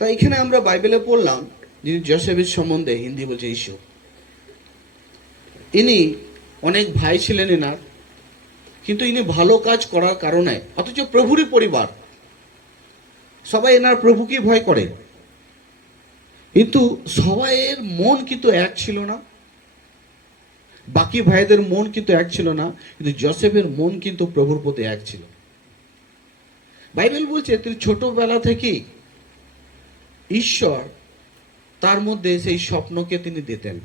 তা এখানে আমরা বাইবেলে পড়লাম যিনি জোসেফের সম্বন্ধে, হিন্দি বলছে ইস্যু, ইনি অনেক ভাই ছিলেন এনার, কিন্তু ইনি ভালো কাজ করার কারণে, অথচ প্রভুরই পরিবার, সবাই এনার প্রভুকেই ভয় করে, কিন্তু সবাইয়ের মন কিন্তু এক ছিল না, বাকি ভাইদের মন কিন্তু এক ছিল না, কিন্তু জোসেফের মন কিন্তু প্রভুর প্রতি এক ছিল। বাইবেল বলছে তিনি ছোটবেলা থেকেই ঈশ্বর তার মধ্যে সেই স্বপ্নকে তিনি দিতেন।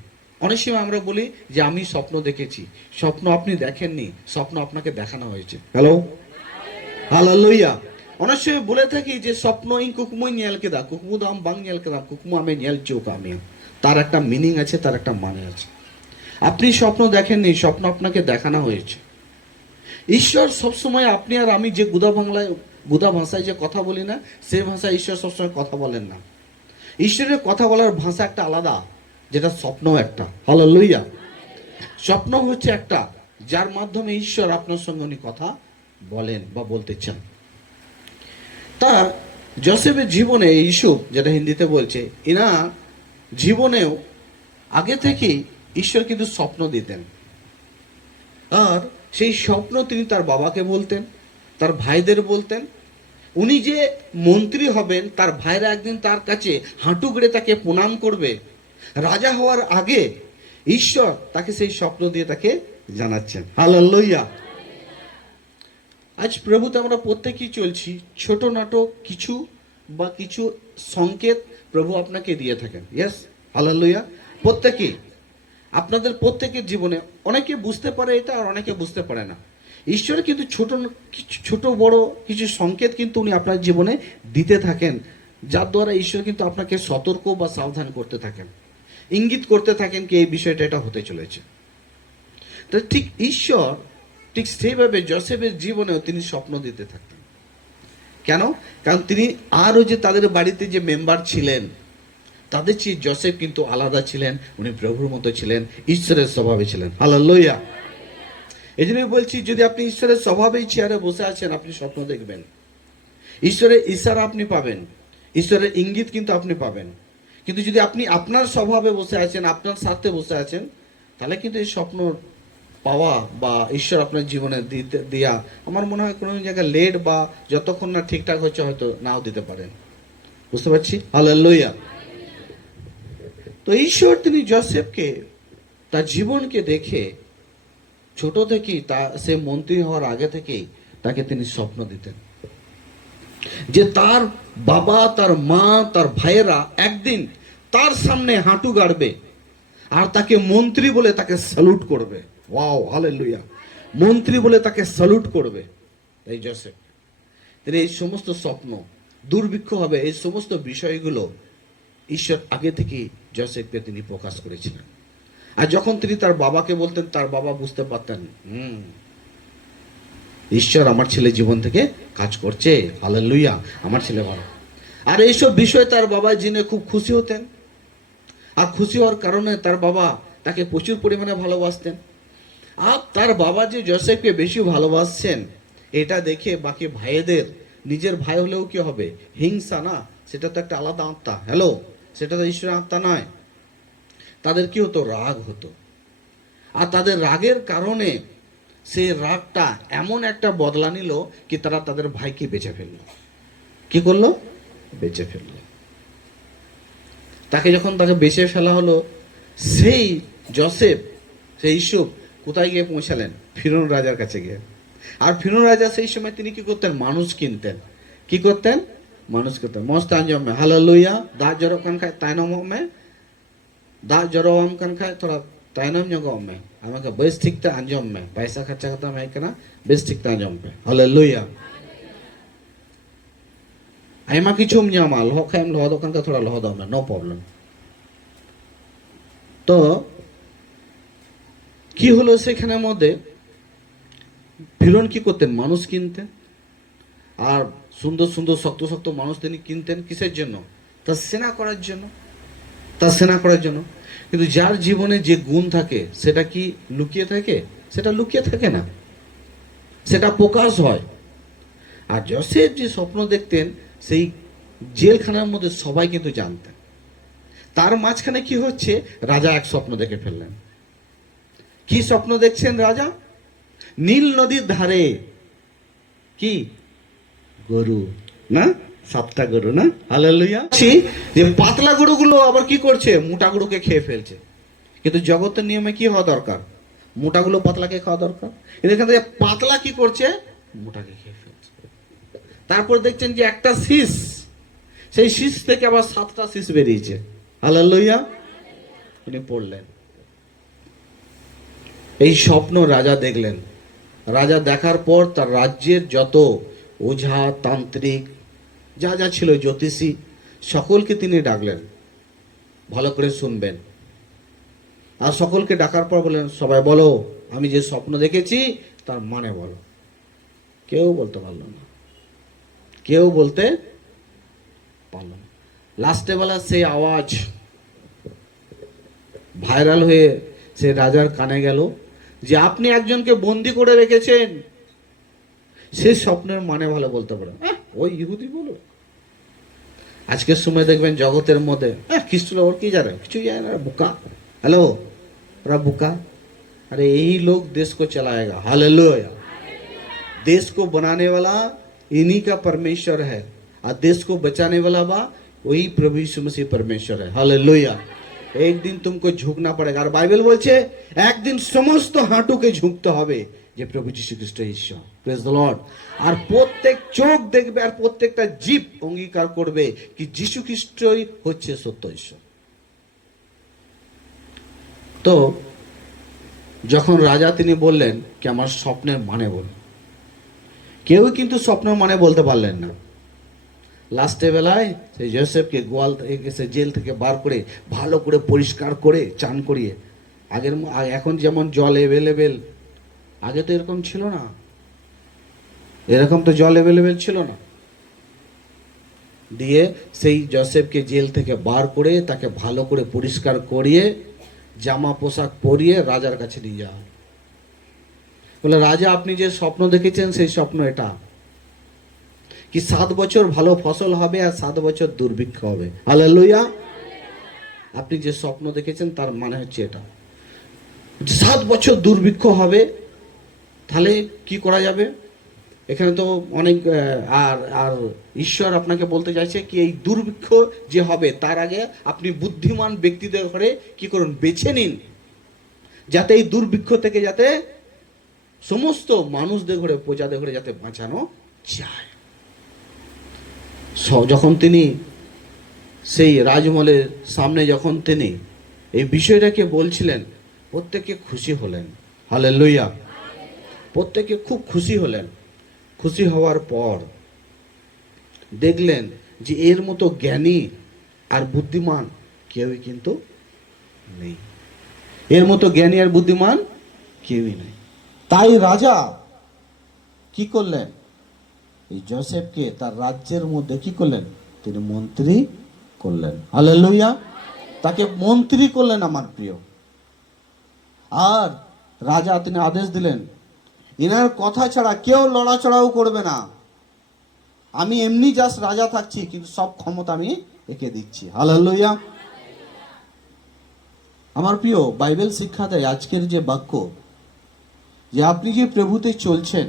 অনেক সময় আমরা বলি যে আমি স্বপ্ন দেখেছি, স্বপ্ন আপনি দেখেননি, স্বপ্ন আপনাকে দেখানো হয়েছে। Hello, hallelujah. অনেক সময় বলে থাকি যে স্বপ্ন ইন কুকুমই নিয়ালকে দা, কুকুমু দাম বাং নিয়ালকে দা, কুকুমু আমি নিয়াল চৌক আমি, তার একটা মিনিং আছে, তার একটা মানে আছে। আপনি স্বপ্ন দেখেননি, স্বপ্ন আপনাকে দেখানো হয়েছে। ঈশ্বর সবসময়, আপনি আর আমি যে গুদা ভাষায় যে কথা বলি না, সে ভাষায় ঈশ্বর সবসময় কথা বলেন না। ঈশ্বরের কথা বলার ভাষা একটা আলাদা, যেটা স্বপ্ন একটা। হালেলুয়া। স্বপ্ন হচ্ছে একটা, যার মাধ্যমে ঈশ্বর আপনার সঙ্গে উনি কথা বলেন বা বলতে চান। তা জোসেফের জীবনে, ইউসুফ যেটা হিন্দিতে বলছে, এনা জীবনেও আগে থেকেই ঈশ্বর কিন্তু স্বপ্ন দিতেন, আর সেই স্বপ্ন তিনি তার বাবাকে বলতেন, তার ভাইদের বলতেন। উনি যে মন্ত্রী হবেন, তার ভাইরা একদিন তার কাছে হাঁটু গেড়ে তাকে প্রণাম করবে, রাজা হওয়ার আগে ঈশ্বর তাকে সেই স্বপ্ন দিয়ে তাকে জানাচ্ছেন। হালেলুয়া। আজ প্রভুতে আমরা প্রত্যেকেই চলছি, ছোট নাটক কিছু বা কিছু সংকেত প্রভু আপনাকে দিয়ে থাকেন। Yes, hallelujah. প্রত্যেকেই, আপনাদের প্রত্যেকের জীবনে অনেকে বুঝতে পারে এটা, আর অনেকে বুঝতে পারে না। ঈশ্বর কিন্তু ছোট বড় কিছু সংকেত কিন্তু উনি আপনার জীবনে দিতে থাকেন, যার দ্বারা ঈশ্বর কিন্তু আপনাকে সতর্ক বা সাবধান করতে থাকেন, ইঙ্গিত করতে থাকেন কি এই বিষয়টা এটা হতে চলেছে। তো ঠিক ঈশ্বর ঠিক সেইভাবে জোসেফের জীবনেও তিনি স্বপ্ন দিতে থাকতেন। কেন? কারণ তিনি আরও যে তাদের বাড়িতে যে মেম্বার ছিলেন, তাদের চেয়ে জোসেফ কিন্তু আলাদা ছিলেন, উনি প্রভুর মতো ছিলেন, ঈশ্বরের স্বভাবে ছিলেন। হালেলুয়া। এই জন্য বলছি, যদি আপনি ঈশ্বরের স্বভাবেই চেয়ারে বসে আছেন, আপনি স্বপ্ন দেখবেন, ঈশ্বরের ইশারা আপনি পাবেন, ঈশ্বরের ইঙ্গিত কিন্তু আপনি পাবেন। কিন্তু যদি আপনি আপনার স্বভাবে বসে আছেন, আপনার স্বার্থে বসে আছেন, তাহলে কিন্তু এই স্বপ্ন পাওয়া বা ঈশ্বর আপনার জীবনে দেওয়া, আমার মনে হয় কোনো জায়গায় লেট বা যতক্ষণ না ঠিকঠাক হচ্ছে হয়তো নাও দিতে পারেন। বুঝতে পারছি? হালেলুয়া। তো ঈশ্বর তিনি জোসেফকে, তার জীবনকে দেখে ছোট থেকেই, সে মন্ত্রী হওয়ার আগে থেকেই তাকে তিনি স্বপ্ন দিতেন যে তার বাবা, তার মা, তার ভাইয়েরা একদিন তার সামনে হাঁটু গাড়বে আর তাকে মন্ত্রী বলে তাকে স্যালুট করবে। Wow, hallelujah. মন্ত্রী বলে তাকে স্যালুট করবে। এই জোসেফ, তিনি এই সমস্ত স্বপ্ন, দুর্ভিক্ষ হবে, এই সমস্ত বিষয়গুলো ঈশ্বর আগে থেকেই জোসেফকে তিনি প্রকাশ করেছিলেন। আর যখন তিনি তার বাবাকে বলতেন, তার বাবা বুঝতে পারতেন, ঈশ্বর আমার ছেলে জীবন থেকে কাজ করছে। হালেলুয়া, আমার ছেলে ভালো। আর এইসব বিষয় তার বাবা জেনে খুব খুশি হতেন, আর খুশি হওয়ার কারণে তার বাবা তাকে প্রচুর পরিমাণে ভালোবাসতেন। আর তার বাবা যে জোসেফকে বেশি ভালোবাসছেন, এটা দেখে বাকি ভাইদের, নিজের ভাই হলেও কি হবে, হিংসা না, সেটা তো একটা আলাদা আত্মা। হ্যালো, সেটা তো ঈশ্বরের আত্মা নয়। তাদের কি হতো, রাগ হতো। আর তাদের রাগের কারণে সেই রাগটা এমন একটা বদলা নিল কি তারা তাদের ভাইকে বেঁচে ফেললো। কি করলো? বেঁচে ফেললো। তাকে বেঁচে ফেলা হলো, সেই জোসেফ, সেই ইউসুফ কোথায় গিয়ে পৌঁছালেন? ফিরৌন রাজার কাছে গিয়ে। আর ফিরৌন রাজা সেই সময় তিনি কি করতেন? মানুষ কিনতেন। কি করতেন? মানুষ কিনতেন। মস্ত আঞ্জমে হালেলুয়া। দা জরো কান খায় তাইনম মে, দা জরো আম কান খায় তোরা তাইনম জগম মে, আমাকে বেশ ঠিকতে আঞ্জম মে, পয়সা খরচা করতাম है ना, বেশ ঠিকতে আঞ্জম पे। हालेलुया। आयमा किछु जामा लह खायम लह दो का थोड़ा लह दो में, नो प्रॉब्लम। তো কি হলো সেখানের মধ্যে, ফিরৌন কি করতেন? মানুষ কিনতেন। আর সুন্দর সুন্দর শক্ত শক্ত মানুষ তিনি কিনতেন কিসের জন্য? তার সেনা করার জন্য, তার সেনা করার জন্য। কিন্তু যার জীবনে যে গুণ থাকে সেটা কি লুকিয়ে থাকে? সেটা লুকিয়ে থাকে না, সেটা প্রকাশ হয়। আর জোসেফ যে স্বপ্ন দেখতেন, সেই জেলখানার মধ্যে সবাই কিন্তু জানতেন। তার মাঝখানে কি হচ্ছে, রাজা এক স্বপ্ন দেখে ফেললেন। কি স্বপ্ন দেখছেন রাজা? নীল নদীর ধারে কি গরু, না 7টা গরু, না হালেলুয়া, যে পাতলা গরুগুলো আবার কি করছে, মোটা গরুকে খেয়ে ফেলছে। কিন্তু জগতের নিয়মে কি হওয়া দরকার, মোটাগুলো পাতলাকে খাওয়া দরকার। কিন্তু এখান থেকে পাতলা কি করছে, মোটাকে খেয়ে ফেলছে। তারপর দেখছেন যে একটা শীষ, সেই শীষ থেকে আবার 7টা শীষ বেরিয়েছে। হালেলুয়া। উনি পড়লেন, এই স্বপ্ন রাজা দেখলেন। রাজা দেখার পর তার রাজ্যের যত ওঝা, তান্ত্রিক, যা যা ছিল, জ্যোতিষী, সকলকে তিনি ডাকলেন। ভালো করে শুনবেন। আর সকলকে ডাকার পর বললেন, সবাই বলো আমি যে স্বপ্ন দেখেছি তার মানে বলো। কেউ বলতে পারলো না, কেউ বলতে পারল না। লাস্টে বেলা সেই আওয়াজ ভাইরাল হয়ে সে রাজার কানে গেল যে আপনি একজনকে বন্দি করে রেখেছেন, সে স্বপ্নের মানে ভালো বলতে পারে। ওই ইহুদি বলো। আজকের সময় দেখবেন জগতের মধ্যে খ্রিস্ট ওর কি জানে, কিছু জানে না, বোকা। हेलो पूरा बुका। अरे यही लोग देश को चलाएगा। हालेलुया। देश को बनाने वाला इन्हीं का परमेश्वर है, और देश को बचाने वाला बा वही प्रभु यीशु मसीह परमेश्वर है। हालेलुया। एक दिन तुमको झुकना पड़ेगा। और बाइबल बोलছে एक दिन समस्त হাঁটুকে ঝুঁকতে হবে যে প্রভু যীশু খ্রিস্ট ঈশ্বর। Praise the Lord. আর প্রত্যেক চোখ দেখবে আর প্রত্যেকটা জিভ অঙ্গীকার করবে কি যীশু খ্রিস্টই হচ্ছে সত্য ঈশ্বর। তো যখন রাজা তিনি বললেন কি আমার স্বপ্নের মানে বল, কেউ কিন্তু স্বপ্নের মানে বলতে পারলেন না। লাস্টে বেলায় সেই জোসেফকে গোয়াল থেকে, জেল থেকে বার করে ভালো করে পরিষ্কার করে চান করিয়ে, এখন যেমন জল অ্যাভেলেবেল, আগে তো এরকম ছিল না, এরকম তো জল অ্যাভেলেবেল ছিল না। দিয়ে সেই জোসেফকে জেল থেকে বার করে তাকে ভালো করে পরিষ্কার করিয়ে জামা পোশাক পরিয়ে রাজার কাছে নিয়ে যাওয়া। বলে রাজা আপনি যে স্বপ্ন দেখেছেন সেই স্বপ্ন এটা কি 7 বছর ভালো ফসল হবে আর 7 বছর দুর্ভিক্ষ হবে। হালেলুয়া। আপনি যে স্বপ্ন দেখেছেন তার মানে হচ্ছে এটা, 7 বছর দুর্ভিক্ষ হবে। তাহলে কি করা যাবে? এখানে তো অনেক আর আর ঈশ্বর আপনাকে বলতে চাইছে কি এই দুর্ভিক্ষ যে হবে তার আগে আপনি বুদ্ধিমান ব্যক্তিদের ঘরে কি করুন, বেছে নিন, যাতে এই দুর্ভিক্ষ থেকে যাতে সমস্ত মানুষদের ঘরে, প্রজাদের ঘরে যাতে বাঁচানো যায়। যখন তিনি সেই রাজমহলের সামনে যখন তিনি এই বিষয়টাকে বলছিলেন, প্রত্যেকে খুশি হলেন। হালেলুয়া। প্রত্যেকে খুব খুশি হলেন। খুশি হওয়ার পর দেখলেন যে এর মতো জ্ঞানী আর বুদ্ধিমান কেউই কিন্তু নেই। এর মতো জ্ঞানী আর বুদ্ধিমান কেউই নেই। তাই রাজা কি করলেন, এই জোসেফকে তার রাজ্যের মধ্যে কি করলেন, তিনি মন্ত্রী করলেন। হালেলুয়া। তাকে মন্ত্রী করলেন আমার প্রিয়। আর রাজা তিনি আদেশ দিলেন এনার কথা ছাড়া কেউ লড়াচড়াও করবে না। আমি এমনি জাস্ট রাজা থাকছি, কিন্তু সব ক্ষমতা আমি একে দিচ্ছি। হালেলুয়া। আমার প্রিয়, বাইবেল শিক্ষা দেয় আজকের যে বাক্য, যে আপনি যে প্রভুতে চলছেন,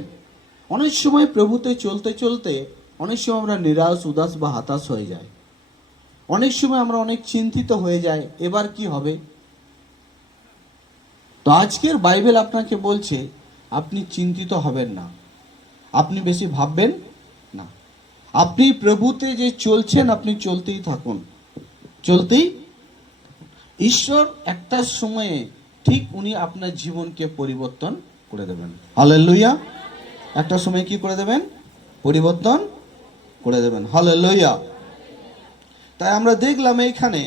অনেক সময় প্রভুতে চলতে চলতে অনেক সময় আমরা নিরাশ, উদাস বা হতাশ হয়ে যাই। অনেক সময় আমরা অনেক চিন্তিত হয়ে যাই, এবার কি হবে। তো আজকের বাইবেল আপনাকে বলছে আপনি চিন্তিত হবেন না, আপনি বেশি ভাববেন না। আপনি প্রভুতে যে চলছেন আপনি চলতেই থাকুন, চলতেই। ঈশ্বর একটা সময়ে ঠিক উনি আপনার জীবনকে পরিবর্তন করে দেবেন। হালেলুয়া। একটা সময় কি করে দেবেন, পরিবর্তন করে দেবেন। হালেলুয়া। তাই আমরা দেখলাম এইখানে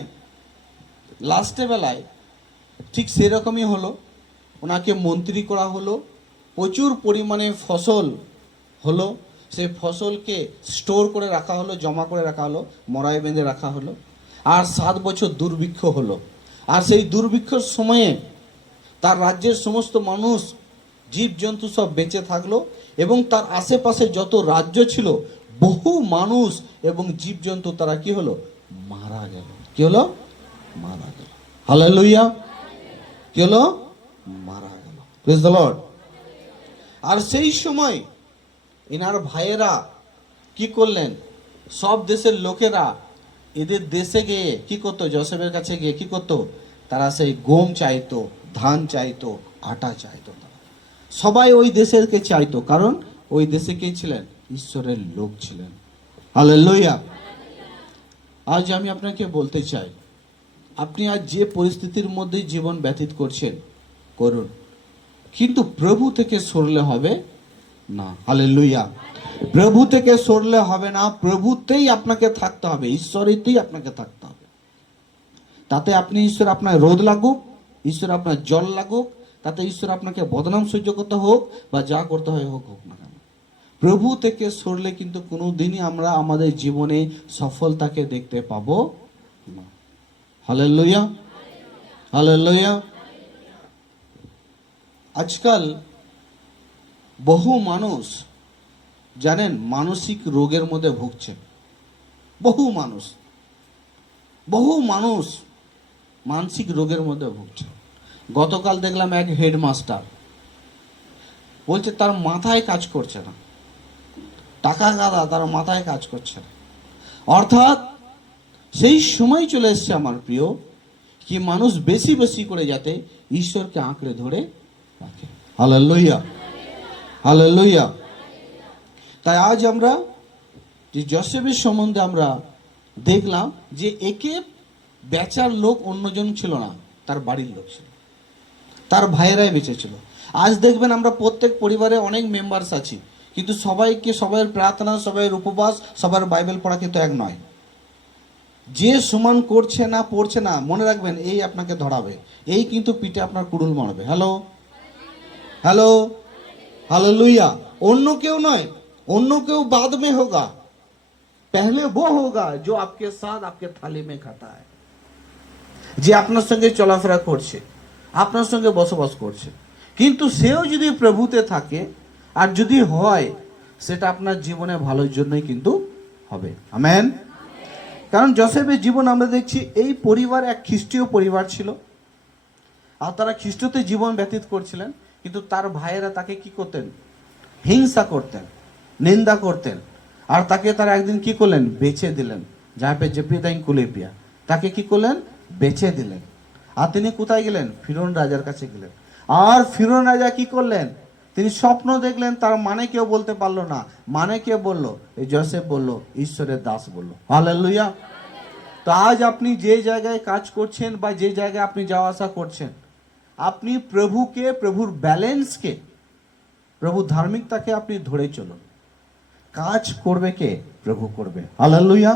লাস্টে বেলায় ঠিক সেরকমই হলো, ওনাকে মন্ত্রী করা হলো, প্রচুর পরিমাণে ফসল হলো, সেই ফসলকে স্টোর করে রাখা হলো, জমা করে রাখা হলো, মড়ায় বেঁধে রাখা হলো। আর 7 বছর দুর্ভিক্ষ হলো। আর সেই দুর্ভিক্ষর সময়ে তার রাজ্যের সমস্ত মানুষ, জীবজন্তু সব বেঁচে থাকলো, এবং তার আশেপাশে যত রাজ্য ছিল বহু মানুষ এবং জীবজন্তু তারা কি হলো? মারা গেল। কি হলো? মারা গেল। হালেলুয়া। কি হলো? মারা গেল। Praise the Lord. আর সেই সময় এনার ভাইয়েরা কি করলেন? সব দেশের লোকেরা এদের দেশে গিয়ে কি করতো? যোসেফের কাছে গিয়ে কি করতো? তারা সেই গম চাইতো, ধান চাইতো, আটা চাইতো। সবাই ওই দেশেরকে চাইতো, কারণ ওই দেশে কে ছিলেন? ঈশ্বরের লোক ছিলেন। হালেলুয়া। আজ আমি আপনাকে বলতে চাই, আপনি আজ যে পরিস্থিতির মধ্যে জীবন ব্যতীত করছেন করুন, কিন্তু প্রভু থেকে সরলে হবে না। হালেলুয়া। প্রভু থেকে সরলে হবে না, প্রভুতেই আপনাকে থাকতে হবে, ঈশ্বরেতেই আপনাকে থাকতে হবে। তাতে আপনি ঈশ্বর আপনার রোদ লাগুক, ঈশ্বর আপনার জল লাগুক, তাতে ঈশ্বর আপনাকে বদনাম সহ্য করতে হোক বা যা করতে হয় হোক না কেন, প্রভু থেকে সরলে কিন্তু কোনোদিনই আমরা আমাদের জীবনে সফলতাকে দেখতে পাবো না। হালেলুয়া। হালেলুয়া। আজকাল বহু মানুষ জানেন মানসিক রোগের মধ্যে ভুগছে। বহু মানুষ মানসিক রোগের মধ্যে ভুগছে। গতকাল দেখলাম এক হেডমাস্টার বলছে তার মাথায় কাজ করছে না, টাকা গাদা তার মাথায় কাজ করছে না। অর্থাৎ সেই সময় চলে এসছে আমার প্রিয়, কি মানুষ বেশি বেশি করে যাতে ঈশ্বরকে আঁকড়ে ধরে রাখে। হালেলুয়া। হালেলুয়া। তাই আজ আমরা যে যোসেফের সম্বন্ধে আমরা দেখলাম যে একে বেচার লোক অন্যজন ছিল না, তার বাড়ির লোক ছিল, তার ভাইয়েরাই বেঁচেছিল। আজ দেখবেন আমরা প্রত্যেক পরিবারে অনেক মেম্বার্স আছি, কিন্তু সবাই প্রার্থনা, সবাই উপবাস, সবার বাইবেল পড়া কিন্তু এক নয়। যে সমান করছে না, পড়ছে না, মনে রাখবেন এই আপনাকে ধরাবে, এই কিন্তু পিঠে আপনার কুড়ুল মারবে। Hello hello hallelujah. অন্য কেউ নয়, অন্য কেউ बाद में होगा, पहले वो होगा जो आपके साथ आपके थाली में खाता है। যে আপনার সঙ্গে চলাফেরা করছে, আপনার সঙ্গে বসবাস করছে, কিন্তু সেও যদি প্রভুতে থাকে আর যদি হয়, সেটা আপনার জীবনে ভালোর জন্যই কিন্তু হবে। আমেন। কারণ যোসেফের জীবন আমরা দেখছি, এই পরিবার এক খ্রিস্টীয় পরিবার ছিল, আর তারা খ্রিস্টতে জীবন ব্যতীত করছিলেন, কিন্তু তার ভাইয়েরা তাকে কি করতেন? হিংসা করতেন, নিন্দা করতেন। আর তাকে তারা একদিন কি করলেন? বেচে দিলেন। যাহা পে জেপিদাইন কুলেপিয়া, তাকে কি করলেন? বেচে দিলেন। আর তিনি কোথায় গেলেন? ফিরৌন রাজার কাছে গেলেন। আর ফিরৌন রাজা কি করলেন? তিনি স্বপ্ন দেখলেন, তার মানে কেউ বলতে পারলো না। মানে কে বললো? এই যোসেফ বললো, ঈশ্বরের দাস বললো। হালেলুয়া। তো আজ আপনি যে জায়গায় কাজ করছেন বা যে জায়গায় আপনি যাওয়া আসা করছেন, আপনি প্রভুকে, প্রভুর ব্যালেন্সকে, প্রভুর ধার্মিকতাকে আপনি ধরে চলুন। কাজ করবে কে? প্রভু করবে। হালেলুয়া।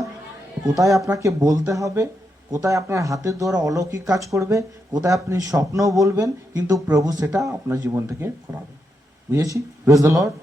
কোথায় আপনাকে বলতে হবে, কোথায় আপনার হাতের দ্বারা অলৌকিক কাজ করবে, কোথায় আপনি স্বপ্ন বলবেন, কিন্তু প্রভু সেটা আপনার জীবন থেকে করাবে। বুঝেছি? Praise the Lord.